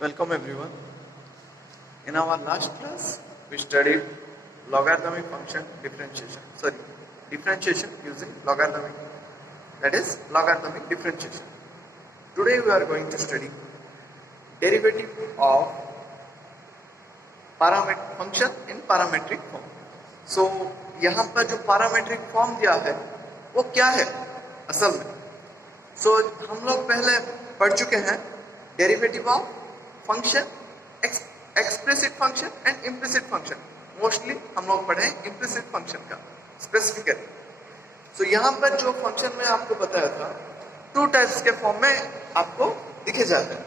Welcome everyone. In our last class, we studied logarithmic function differentiation. Differentiation using logarithmic. That is logarithmic differentiation. Today we are going to study derivative of parametric function in parametric form. So यहाँ पर जो parametric form दिया है वो क्या है असल में? So हम लोग पहले पढ़ चुके हैं derivative of function, explicit function and implicit function. Mostly हम लोग पढ़े implicit function का स्पेसिफिकली. सो यहाँ पर जो फंक्शन में आपको बताया था टू टाइप्स के फॉर्म में आपको दिखे जाते हैं.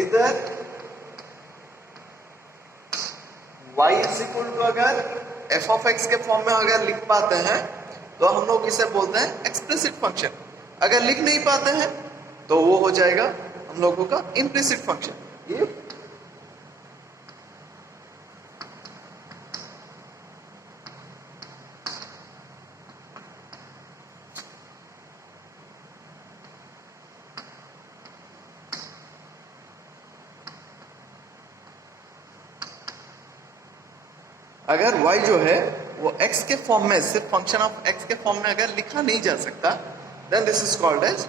इधर y इज इक्वल टू अगर f ऑफ x के फॉर्म में अगर लिख पाते हैं तो हम लोग इसे बोलते हैं एक्सप्लिसिट फंक्शन. अगर लिख नहीं पाते हैं तो वो हो जाएगा हम लोगों का इम्प्लिसिट फंक्शन. ये अगर y जो है वो x के फॉर्म में सिर्फ फंक्शन ऑफ x के फॉर्म में अगर लिखा नहीं जा सकता then this is called as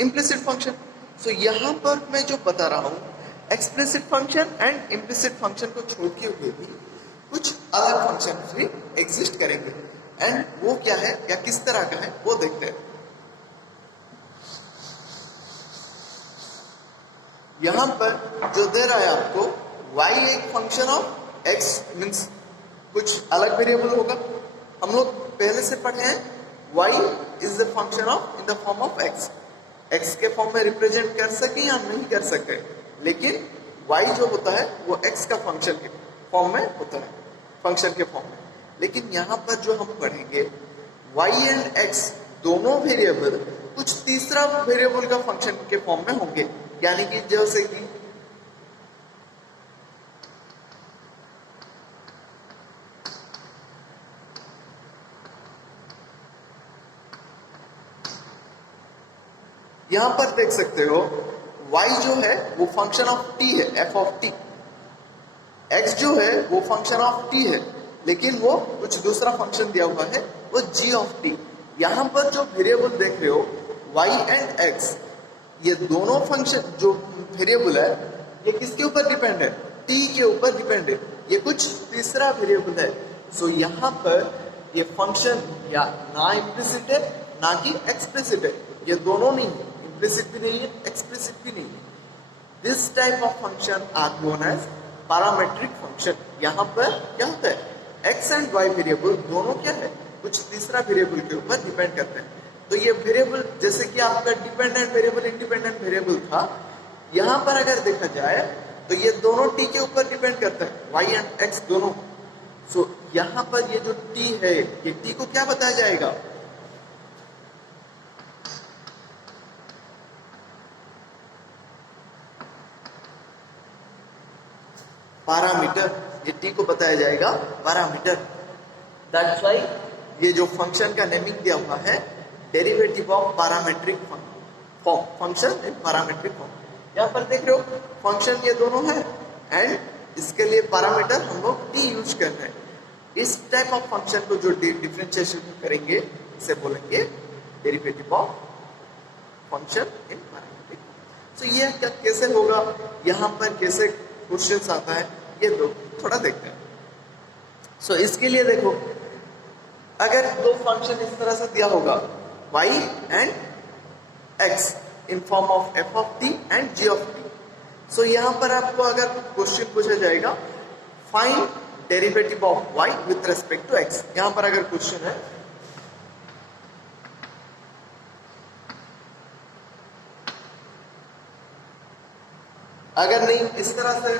implicit function. So यहाँ पर मैं जो बता रहा हूँ explicit function and implicit function को छोड़ के हुए भी कुछ अलग फंक्शन भी एग्जिस्ट करेंगे एंड वो क्या है या किस तरह का है वो देखते हैं. यहाँ पर जो दे रहा है आपको y एक फंक्शन ऑफ x मीन्स कुछ अलग वेरिएबल होगा. हम लोग पहले से पढ़े हैं y is the function of in the form of x के फॉर्म में रिप्रेजेंट कर सके या नहीं कर सकते, लेकिन y जो होता है वो x का फंक्शन के फॉर्म में होता है, फंक्शन के फॉर्म में. लेकिन यहाँ पर जो हम पढ़ेंगे y एंड x दोनों वेरिएबल कुछ तीसरा वेरिएबल का फंक्शन के फॉर्म में होंगे. यानी कि जैसे कि यहां पर देख सकते हो y जो है वो फंक्शन ऑफ t है, f ऑफ t. x जो है वो फंक्शन ऑफ t है, लेकिन वो कुछ दूसरा फंक्शन दिया हुआ है वो g ऑफ t. यहां पर जो वेरिएबल देख रहे हो y एंड x, ये दोनों फंक्शन जो वेरिएबल है ये किसके ऊपर डिपेंड है? t के ऊपर डिपेंड है. ये कुछ तीसरा वेरिएबल है. सो यहाँ पर ये फंक्शन या ना इम्प्लिसिट है ना कि एक्सप्लिसिट है. ये दोनों नहीं है, इम्प्लिसिट भी नहीं है एक्सप्लिसिट भी नहीं है. This type of function are known as parametric function. यहाँ पर क्या होता है x एंड y वेरिएबल दोनों क्या है कुछ तीसरा वेरिएबल के ऊपर डिपेंड करते हैं. तो ये वेरिएबल जैसे कि आपका डिपेंडेंट वेरिएबल इंडिपेंडेंट वेरिएबल था, यहाँ पर अगर देखा जाए तो ये दोनों t के ऊपर डिपेंड करते हैं y एंड x दोनों. सो यहाँ पर ये जो t है ये t को क्या बताया जाएगा? पैरामीटर. ये t को बताया जाएगा पैरामीटर. दैट्स व्हाई ये जो फंक्शन का नेमिंग दिया हुआ है derivative of parametric form, function in parametric form. यहाँ पर देख रहे हो फंक्शन ये दोनों है एंड इसके लिए पैरामीटर हम लोग t यूज कर रहे हैं. इस टाइप ऑफ फंक्शन को जो डिफरेंशिएशन करेंगे इसे बोलेंगे derivative of function in parametric. So ये क्या कैसे होगा, यहाँ पर कैसे क्वेश्चंस आता है ये दो थोड़ा देखते हैं. सो इसके लिए देखो अगर दो फंक्शन इस तरह से दिया होगा y and x in form of f of t and g of t. सो यहाँ पर आपको अगर क्वेश्चन पूछा जाएगा find derivative of y with respect to x. यहाँ पर अगर क्वेश्चन है अगर नहीं इस तरह से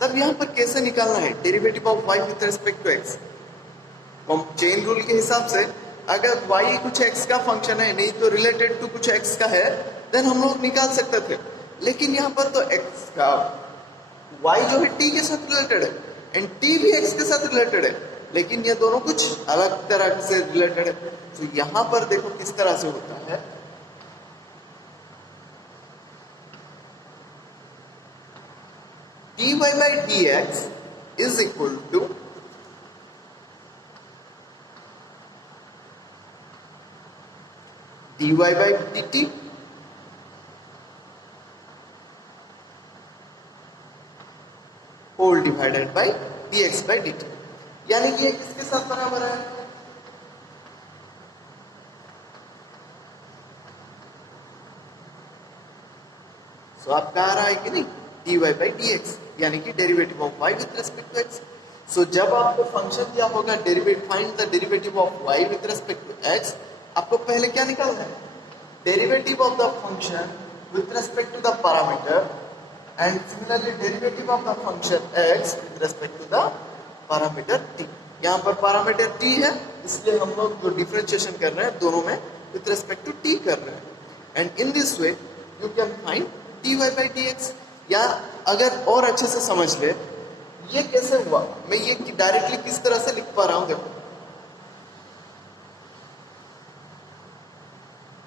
तब यहां पर कैसे निकालना है derivative of y with respect to x. Chain rule के हिसाब से अगर y कुछ x का फंक्शन है नहीं तो रिलेटेड टू कुछ x का है देन हम लोग निकाल सकते थे. लेकिन यहां पर तो x का y जो है t के साथ रिलेटेड है एंड t भी x के साथ रिलेटेड है. लेकिन ये दोनों कुछ अलग तरह से रिलेटेड है। तो यहां पर देखो किस तरह से होता है। dy by dx is equal to dy by dt whole divided by dx by dt, यानी कि ये किसके साथ बराबर है? सो आप कह रहा है कि नहीं dy by dx, यानी कि derivative of y with respect to x। सो जब आपको फंक्शन दिया होगा derivative, find the derivative of y with respect to x, आपको पहले क्या निकालना है? Derivative of the function with respect to the parameter and similarly derivative of the function x with respect to the parameter t। यहाँ पर parameter t है, इसलिए हम लोग जो डिफरेंशिएशन कर रहे हैं दोनों में विद रिस्पेक्ट टू t कर रहे हैं। And in this way you can find dy by dx। या अगर और अच्छे से समझ ले ये कैसे हुआ, मैं ये डायरेक्टली किस तरह से लिख पा रहा हूं। देखो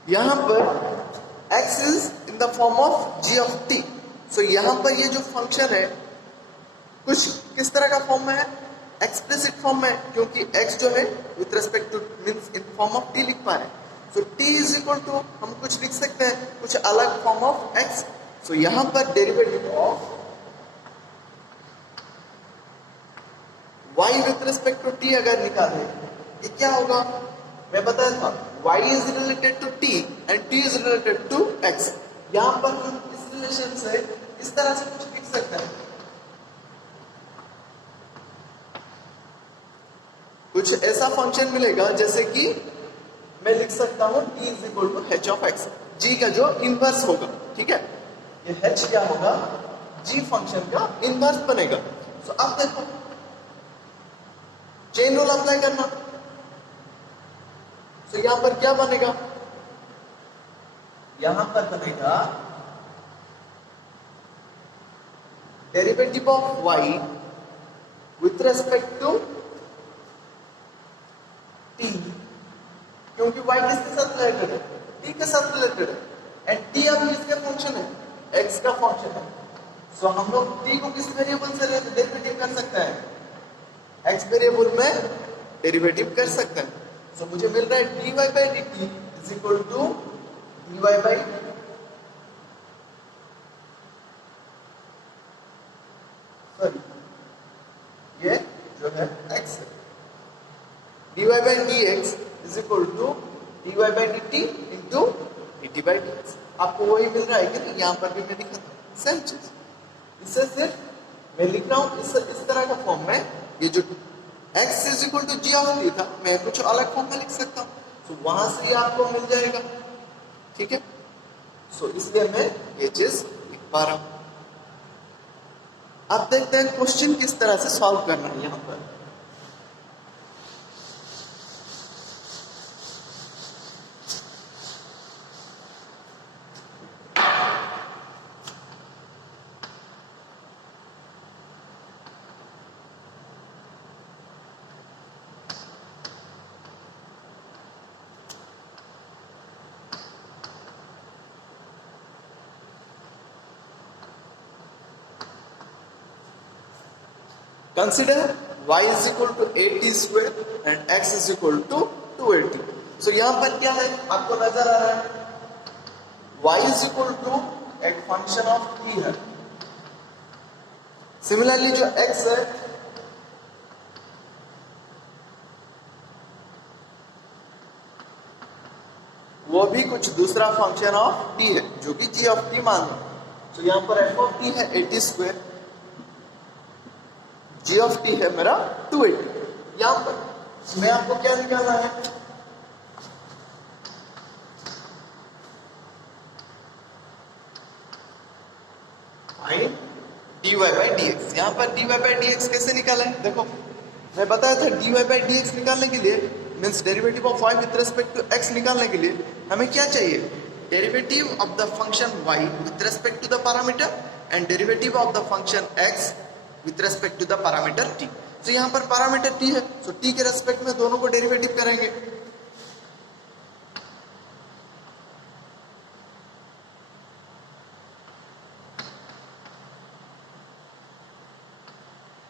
यहां पर x is in the form of g of t। सो यहां पर ये जो फंक्शन है कुछ किस तरह का फॉर्म में है? एक्सप्लिसिट फॉर्म में, क्योंकि x जो है with respect to means in form of t लिख पा रहे हैं। सो t इज इक्वल टू हम कुछ लिख सकते हैं कुछ अलग फॉर्म ऑफ x। सो यहां पर derivative of y with respect to t अगर निकाले ये क्या होगा? मैं बताया था y is related to t and t is related to x। यहां पर हम इस रिलेशन से इस तरह से कुछ लिख सकते हैं, कुछ ऐसा फंक्शन मिलेगा जैसे कि मैं लिख सकता हूं t is equal to h of x, g का जो इनवर्स होगा। ठीक है, ये h क्या होगा? g फंक्शन का इनवर्स बनेगा। सो अब देखो चेन रूल अप्लाई करना। सो यहां पर क्या बनेगा? यहां पर बनेगा derivative of y with respect to t, क्योंकि y किसके साथ रिलेटेड है? t के साथ रिलेटेड है एंड t अभी किसका फंक्शन है? x का फंक्शन है। सो हम लोग t को किस वेरिएबल से डेरिवेटिव कर सकते हैं? x वेरिएबल में डेरिवेटिव कर सकते हैं। सो मुझे मिल रहा है dy by dt is equal to dy by ये जो है x है, dy by dx is equal to dy by dt into dt by dx। आपको वही मिल रहा है कि नहीं? यहाँ पर भी मैं लिखा था सेम चीज। इसे सिर्फ मैं लिख रहा हूँ इस तरह का फॉर्म में। ये जो x is equal to g of t था मैं कुछ अलग फॉर्म में लिख सकता हूँ। तो वहां से आपको मिल जाएगा। ठीक है, सो इसलिए मैं ये चीज लिख पा रहा हूं। अब देखते हैं क्वेश्चन किस तरह से सॉल्व करना है। यहां पर consider y is equal to 80 square and x is equal to 280। सो यहां पर क्या है आपको नजर आ रहा है? y is equal to एक फंक्शन ऑफ t है। सिमिलरली जो x है वो भी कुछ दूसरा फंक्शन ऑफ t है जो कि g ऑफ t मान लो। तो यहां पर f ऑफ t है 80 स्क्वायर, g ऑफ t है मेरा 280। यहां पर मैं आपको क्या निकालना है? Find dy by dx। यहां पर dy by dx कैसे निकाला है? देखो मैं बताया था dy by dx निकालने के लिए means derivative of y with respect to x निकालने के लिए हमें क्या चाहिए? Derivative of the function y with respect to the parameter and derivative of the function x with respect to the parameter t। तो यहाँ पर पैरामीटर t है, तो t के रेस्पेक्ट में दोनों को डेरिवेटिव करेंगे।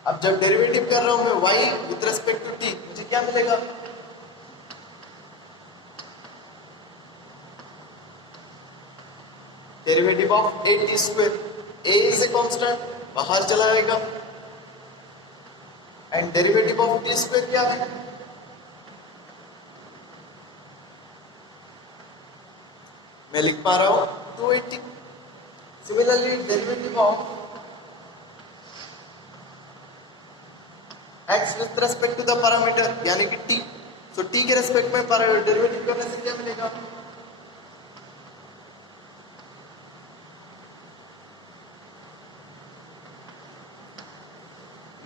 अब जब डेरिवेटिव कर रहा हूं मैं y with respect to t, मुझे क्या मिलेगा? Derivative of 8t square, a is a constant, बाहर चला जाएगा, and derivative of t square क्या है? मैं लिख पा रहा हूं 280। Similarly derivative of x with respect to the parameter यानी कि t, सो t के रेस्पेक्ट में डेरिवेटिव करने से क्या मिलेगा?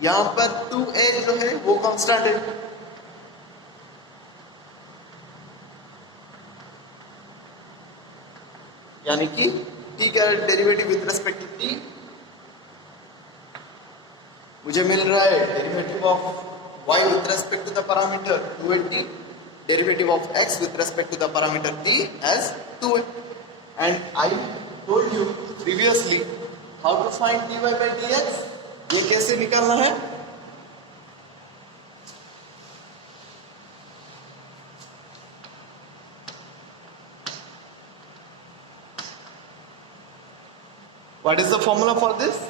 यहां पर 2a जो है वो कांस्टेंट है, यानी कि t का derivative with respect to t मुझे मिल रहा है derivative of y with respect to the parameter 2a, derivative of x with respect to the parameter t as 2a, and I told you previously how to find dy by dx, ये कैसे निकालना है? What is the formula for this?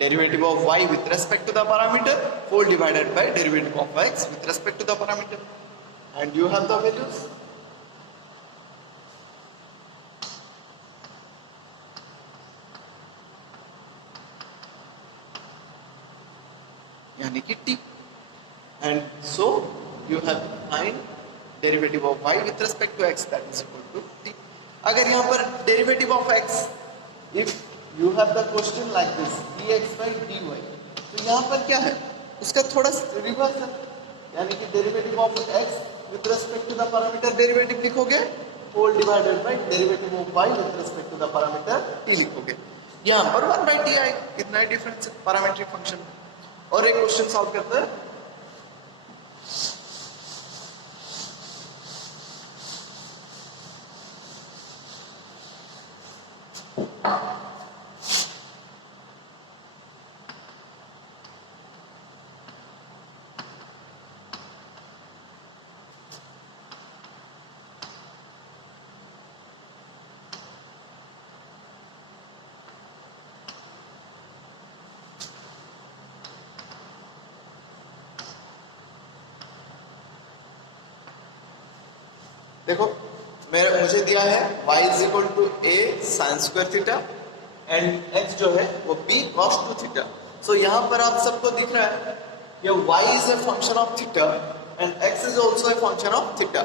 Derivative of y with respect to the parameter whole divided by derivative of x with respect to the parameter, and you have the values. यानी कि t, and so you have to find derivative of y with respect to x, that is equal to t. अगर यहाँ पर derivative of x, if you have the question like this dx by dy, तो यहाँ पर क्या है? उसका थोड़ा रिवर्स है, यानी कि derivative of x with respect to the parameter derivative लिखोगे whole divided by derivative of y with respect to the parameter t लिखोगे। यहाँ पर 1 by t आएगा, कितना ही डिफरेंस है पैरामीट्रिक फंक्शन में। और एक क्वेश्चन सॉल्व करते हैं। देखो मुझे दिया है y is equal to a sine square theta and x जो है वो b cos 2 थीटा। सो यहाँ पर आप सबको दिख रहा है ये y is a function of theta and x is also a function of theta.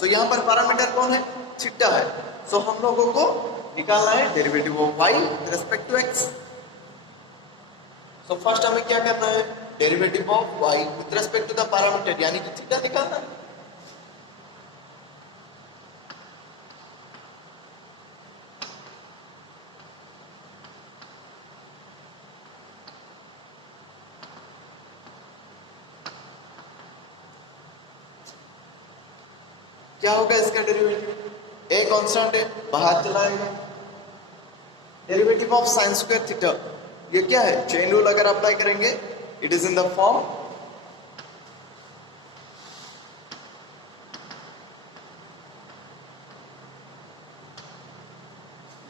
So यहाँ पर पैरामीटर कौन है? थीटा है। सो हम लोगों को निकालना है derivative of y with respect to x। So first हमें क्या करना है? Derivative of y with respect to the parameter यानी कि थीटा निकालना है। क्या होगा इसका डेरिवेटिव? a कांस्टेंट है, बाहर चलाएगा, derivative of sine square theta, ये क्या है? चेन रूल अगर अप्लाई करेंगे it is in the form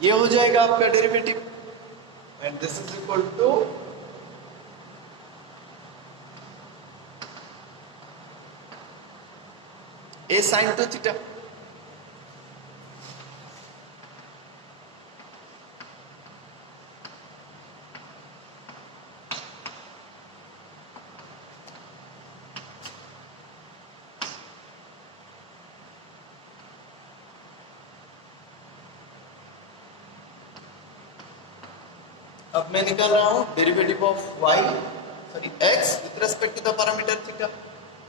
ये हो जाएगा आपका derivative and this is equal to a sin 2 theta. अब मैं निकाल रहा हूं derivative of y sorry x with respect to the parameter theta.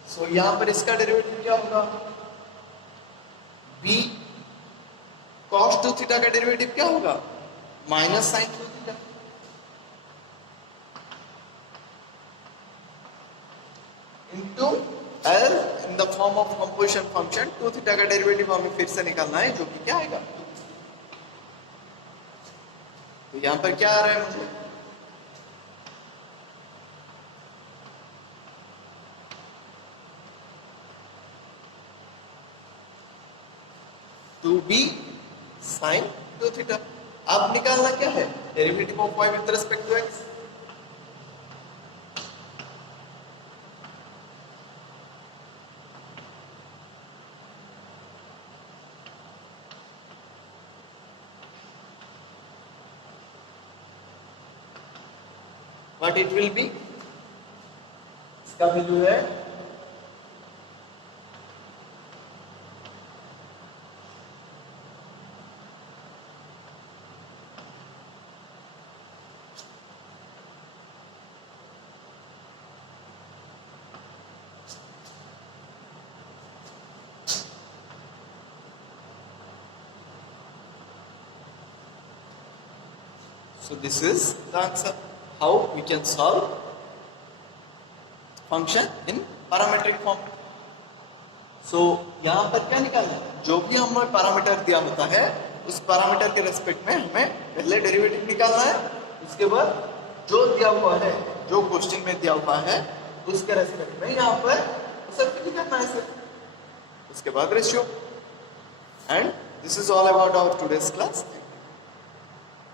So यहां पर इसका डेरिवेटिव क्या होगा? b cos 2 थीटा का डेरिवेटिव क्या होगा? Minus sine 2 theta. Into L in the form of composition function 2 theta का डेरिवेटिव हमें फिर से निकालना है, जो कि क्या आएगा? तो यहां पर क्या आ रहा है मुझे? To be sine 2 theta. अब निकालना क्या है? Derivative of y with respect to x। What it will be? इसका वैल्यू है so this is the answer. How we can solve function in parametric form. So यहाँ पर क्या निकालना है? जो भी हमें पैरामीटर दिया होता है उस पैरामीटर के रेस्पेक्ट में हमें पहले डेरिवेटिव निकालना है, उसके बाद जो दिया हुआ है, जो क्वेश्चन में दिया हुआ है उसके रेस्पेक्ट में यहाँ पर सब्स्टिट्यूट करना है सर, उसके बाद ratio. And this is all about our today's class.